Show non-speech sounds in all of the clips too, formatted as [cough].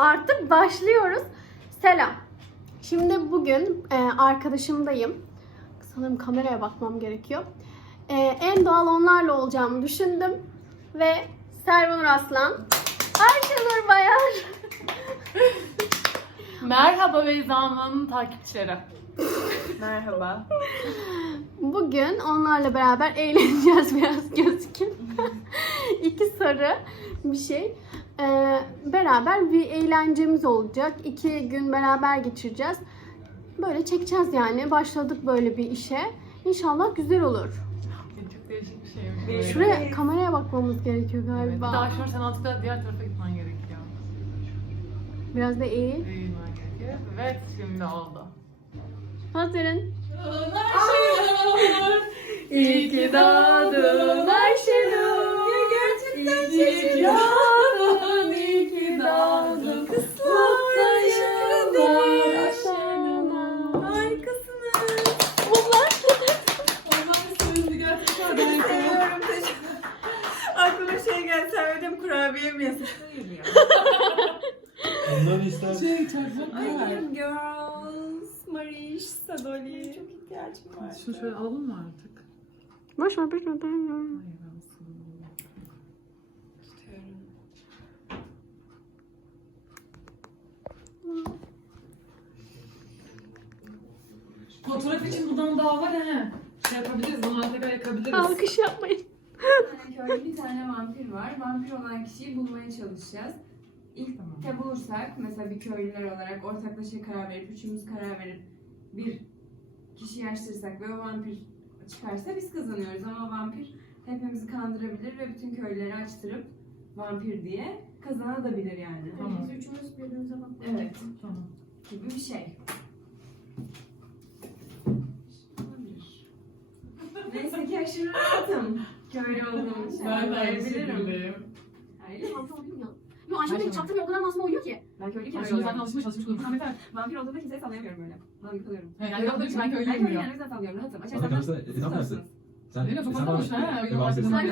Artık başlıyoruz. Selam. Şimdi bugün e, arkadaşımdayım. Sanırım kameraya bakmam gerekiyor. E, en doğal onlarla olacağımı düşündüm. Ve Servanur Aslan, Ayşenur Bayar, Merhaba Beyza'nın takipçileri. Merhaba. Bugün onlarla beraber eğleneceğiz [laughs] biraz gözükün. İki sarı bir şey. Ee, beraber bir eğlencemiz olacak. İki gün beraber geçireceğiz. Böyle çekeceğiz yani. Başladık böyle bir işe. İnşallah güzel olur. Çok değişik bir şey. Değişik. Şuraya kameraya bakmamız gerekiyor Evet, galiba. daha an sen azıcık diğer tarafa gitmen gerekiyor. Biraz da iyi. Eğilmen gerekiyor. Evet şimdi oldu. Hazırın. İyi ki doğdun Ayşenur. Gerçekten İyi ki doğdun, ihtiyacım var. Şunu şöyle alalım mı artık? Boş ver, boş ver. Hayır alsın. Fotoğraf için buradan daha var he. Şey yapabiliriz, bunları tekrar yakabiliriz. Alkış yapmayın. Bir tane köylü, bir tane vampir var. Vampir olan kişiyi bulmaya çalışacağız. İlk Tamam. bulursak, mesela bir köylüler olarak ortaklaşa karar verip, üçümüz karar verip bir kişiyi açtırırsak ve o vampir çıkarsa biz kazanıyoruz. Ama vampir hepimizi kandırabilir ve bütün köylüleri açtırıp vampir diye kazanabilir yani. Tamam. Biz üçümüz birbirimize bakmayalım. Evet, Tamam. gibi bir şey. Neyse ki aşırı rahatım. Köylü olduğum için. Ben de aynı Bilirim. şekildeyim. Hayır. Altı olayım ya. Yo Ayşe beni çaktırmıyor. O kadar masum oynuyor ki. Ben köylüyken öyle şunu zaten oluyorum. alışmış alışmış kullanmış. Tamam yeter. Vampir olduğunda kimseye sallayamıyorum böyle. Vampir kalıyorum. He, Yani yaptığım için ben Ben köylüyüm köylüyken diyor. o yüzden sallıyorum. Rahatım. Açarsan Ethem dersin. tutarsınız. Sen, mi? Çok sen fazla bana- ha, Ben sesini- Sanki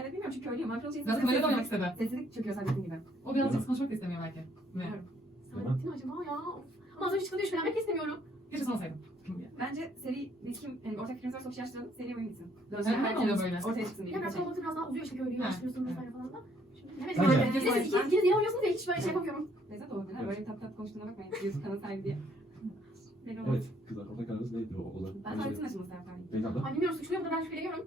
Evet. bilmiyorum çünkü köylüyüm. Vampir olacak. Biraz kameraya da oynamak istedi. Sessizlik çöküyor sadece dediğim gibi. O birazcık konuşmak da istemiyor belki. Ne? Saadettin acaba ya? Ama az önce çıktığında şüphelenmek istemiyorum. Keşke sormasaydım. Bence seri biz kim yani ortak fikrimiz varsa opşi seri oyun gitsin. Ha, hemen oluyor böyle. Ortaya çıksın diye. Ya biraz bir şey. kalabalık biraz daha uzuyor işte köylüyü Ha, evet. vesaire falan da. Şimdi Bence. bilemedim. Siz ikiniz oynuyorsunuz ya hiç böyle şey yapamıyorum. Neyse doğru değil mi? Böyle tap tap konuştuğuna bakmayın. Yüz [laughs] kanı sahibi diye. Belli olmaz. Evet kızlar ortak aranız neydi o Ozan? Ben Saadettin açılması yaparım. Beyza abla. Ay bilmiyorum suçluyor bu da ben şüpheleniyorum.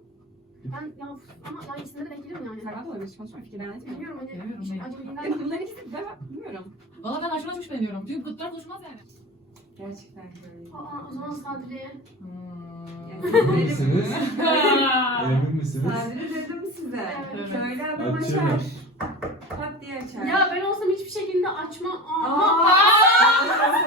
Ben ya ama ya ikisine de denk geliyorum yani. Serhat da olabilir. Hiç konuşma fikir beyan etmiyorum. Bilmiyorum hani Bilmiyorum, işte ne? acemiliğinden. Yani bunların ikisi ben bilmiyorum. Valla ben Ayşen'e çok şüpheleniyorum. Çünkü kutlar konuşmaz yani. Gerçekten köylüyüm. Aa o zaman Sadri. Hmm. Misiniz? Emin misiniz? Sadri dedim size. Evet. Köylü adam Açıyorum. açar. Pat diye açar. Ya ben olsam hiçbir şekilde açma. Aa. Aa! Direkt [laughs]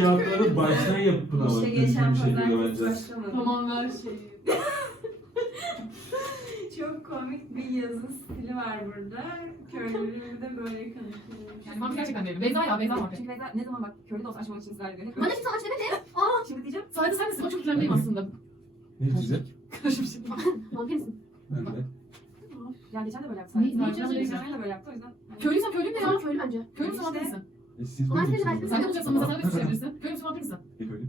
kağıtları baştan yapın ama. İşte düzgün geçen bir şekilde pazartesi bence. başlamadı. Tamam ver şeyi. [laughs] Çok komik bir yazı stili var burada. Köylülüğü de böyle kanıtlıyor. Yani vampir gerçekten değil. Beyza ya Beyza vampir. Çünkü Beyza ne zaman bak köylü de olsa açmak için ediyor. Hep Bana kimse aç demedi. Aa Şimdi diyeceğim. Sadece sen misin? O çok üzerindeyim aslında. Ne diyecek? Karışmışım. vampir misin? Ben de. Ya geçen de böyle yaptı. Ne- Sadece. ne Geçen yapacağız? geçen de böyle yaptı o yüzden. Köylüysem köylüyüm de Sen ya. köylü bence. Köylü müsün vampir misin? E siz Ama bunu sen de diyorsunuz. Sen de olacaksın mesela sen de seçebilirsin. Köylü müsün? E köylü.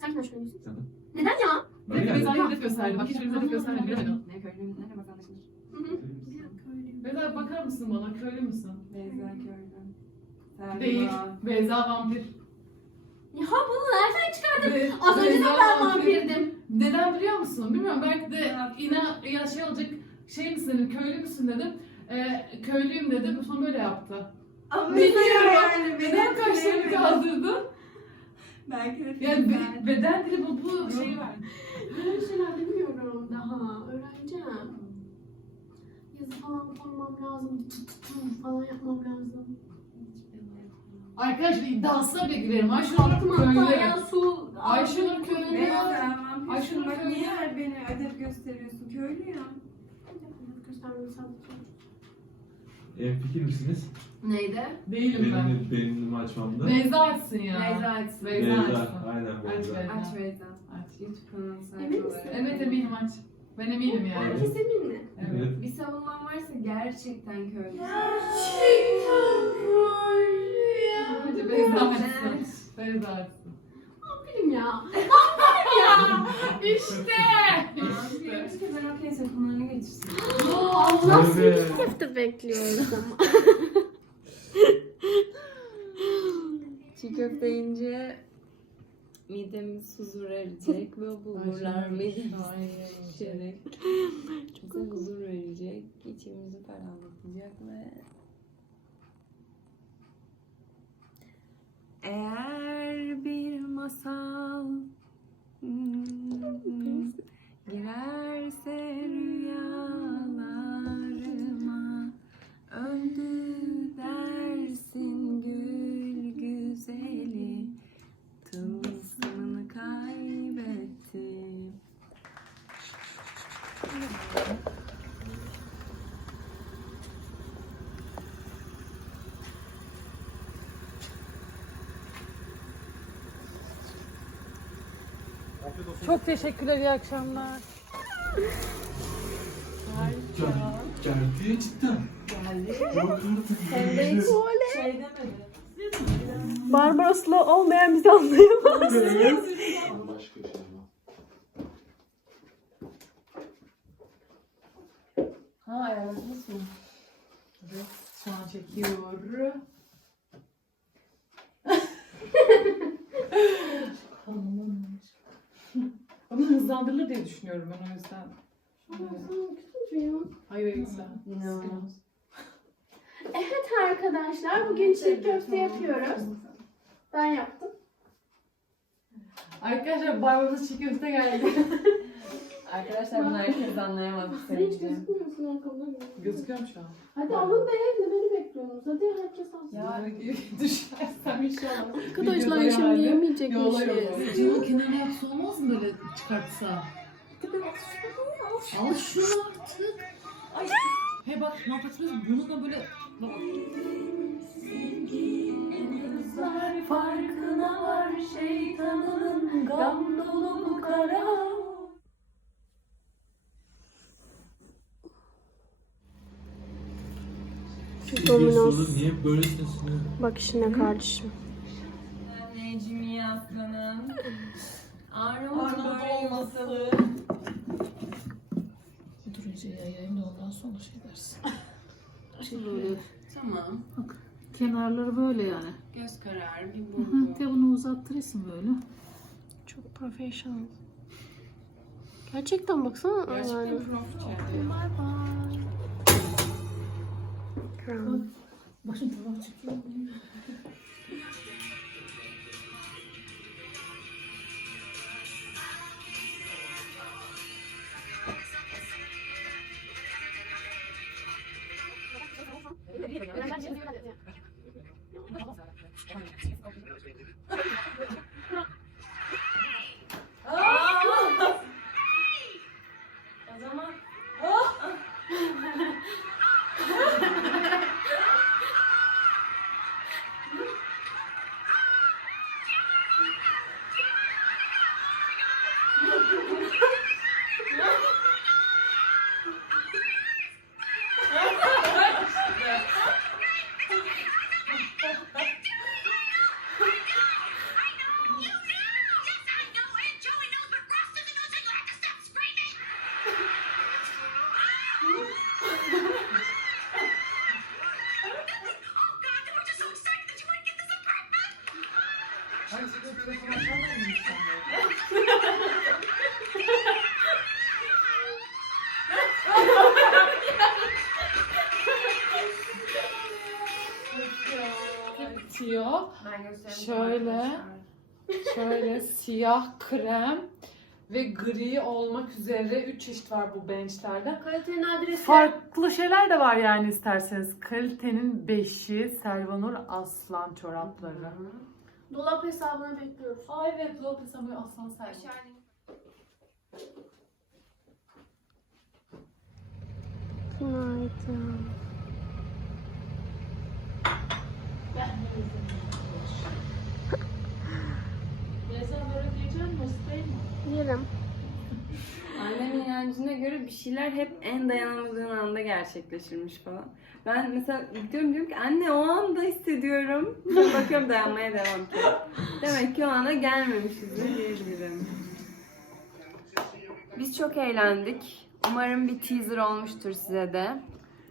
Sen kimden şüpheleniyorsun? Sen de. Neden ya? Bir dakika Beyza'ya hedef gösterdi. Bak hiç hedef göstermedi. Bilemedim. Ne köylüyüm ne demek anlaşılır. Beyza bakar mısın bana? Köylü müsün? Beyza köylü. Serhat. Değil. Beyza vampir. Ya bunu nereden çıkardın? Be- Az önce de Beyza ben vampirdim. Neden biliyor musun? Bilmiyorum belki de ina ya şey olacak şey misin dedim köylü müsün dedim. Ee, köylüyüm dedim sonra böyle yaptı. Ama Biliyorum. yani Neden kaşlarını kaldırdın? Belki de Yani filmler. be- beden dili bu, bu şey var. Böyle şeyler bilmiyorum daha. Öğreneceğim. Yazı falan koymam lazım. Tut tut tut falan yapmam lazım. Arkadaşlar iddiasına bile girerim. Ayşenur hatta ya köylü. su. Ayşenur köylü ya. bak köylü. niye her beni ödev gösteriyorsun? Köylü ya. Göstermemi sadece. En fikir misiniz? Neydi? Değilim ben. Benim, benim açmamda. Beyza açsın ya. Beyza açsın. Beyza Beyza. açsın. Aynen Aç Beyza. Beyza. Aç Beyza. Aç. YouTube kanalı sahibi Emin olarak. misin? Evet eminim aç. Ben eminim yani. Herkes emin mi? Evet. Bir savunman varsa gerçekten köylü. Bence Beyza açsın. Beyza açsın. Bilim ya. İşte. Keşke ben okeyse konularını geçirsin. Allah Evet. hep de bekliyoruz [laughs] ama. Çiğ köfte yiyince midemiz huzur erecek ve bulgurlar midemizi şişerek bize huzur verecek, içimizi ferahlatacak ve eğer bir masal Çok teşekkürler. iyi akşamlar. Gel- Geldi ya cidden. Hiç Şey demedi. Barbaros'la olmayan bizi anlayamaz. Evet. Başka şey ama. Ha ayarladınız mı? Evet. Şu an çekiyor. [laughs] Bunu hızlandırılır diye düşünüyorum ben o yüzden. Hayır güzel. Evet arkadaşlar bugün çiğ köfte yapıyoruz. Ben yaptım. Arkadaşlar Barbaros çiğ köfte geldi. [laughs] Arkadaşlar bunu herkes anlayamadı Hiç senince. gözükmüyorsun arkamda. Gözüküyorum şu an. Hadi alın be evde beni bekliyorsunuz. Hadi herkes alsın. Ya [laughs] düşersem inşallah. Arkadaşlar Videoda şimdi herhalde yemeyecek bir olay bir olur. şey. Cıvı kenarına yapsa olmaz mı böyle çıkartsa? Al şunu artık. Ay. He bak ne yapacağız? Bunu da böyle... Bak. Farkına var şeytanın gam dolu bu kara. Dominos. Niye böylesin? Bak işine kardeşim. Necmiye Aslan'ın Arnavut Arnavut masalı. Dur Ece ya yayında ondan sonra şey dersin. [laughs] Tamam. Kenarları böyle yani. Göz kararı bir bulgu. Te bunu uzattırırsın böyle. Çok profesyonel. Gerçekten baksana. Gerçekten yani. profça. Crown. Başım tamam çıkıyor. O Bitiyor. Ben göstereyim. Şöyle. Şöyle siyah, krem ve gri olmak üzere 3 çeşit var bu benchlerden. Kalitenin adresi. Farklı şeyler de var yani isterseniz. Kalitenin 5'i Selvanur Aslan çorapları. Dolap hesabına bekliyoruz. Aa evet Lopez Samuel Aslan Selvan. Günaydın. Bir şeyler hep en dayanamadığın anda gerçekleşirmiş falan. Ben mesela gidiyorum diyorum ki anne o anda hissediyorum. Sonra bakıyorum dayanmaya devam ki. Demek ki o anda gelmemişizdir diyebilirim. Biz çok eğlendik. Umarım bir teaser olmuştur size de.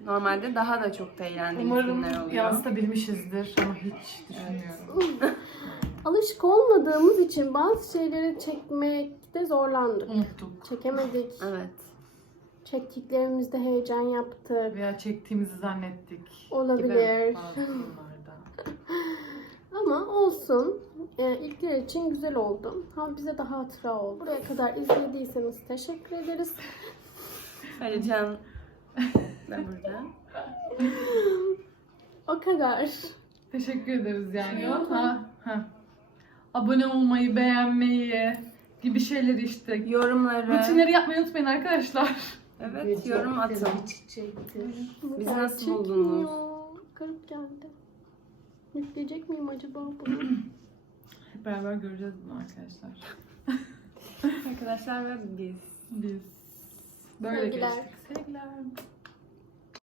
Normalde daha da çok da eğlendiğim Umarım filmler oluyor. yansıtabilmişizdir ama hiç düşünmüyorum. [laughs] Alışık olmadığımız için bazı şeyleri çekmekte zorlandık. Unuttuk. Çekemedik. Evet. Çektiklerimizde heyecan yaptık. Veya çektiğimizi zannettik. Olabilir. [laughs] Ama olsun. Ee, ilkler için güzel oldu. Ha bize de hatıra oldu. Buraya kadar izlediyseniz teşekkür ederiz. [laughs] Ali Can da burada. [laughs] O kadar. Teşekkür ederiz yani. Ha, ha. Abone olmayı, beğenmeyi gibi şeyleri işte. Yorumları. Rutinleri yapmayı unutmayın arkadaşlar. Evet yorum atın. Bu Bizi nasıl gerçek buldunuz? mi ya? Garip geldi. Yükleyecek miyim acaba bunu? Hep beraber göreceğiz bunu arkadaşlar. Arkadaşlar ve biz. Biz böyle Sevgiler. geçtik. Sevgiler.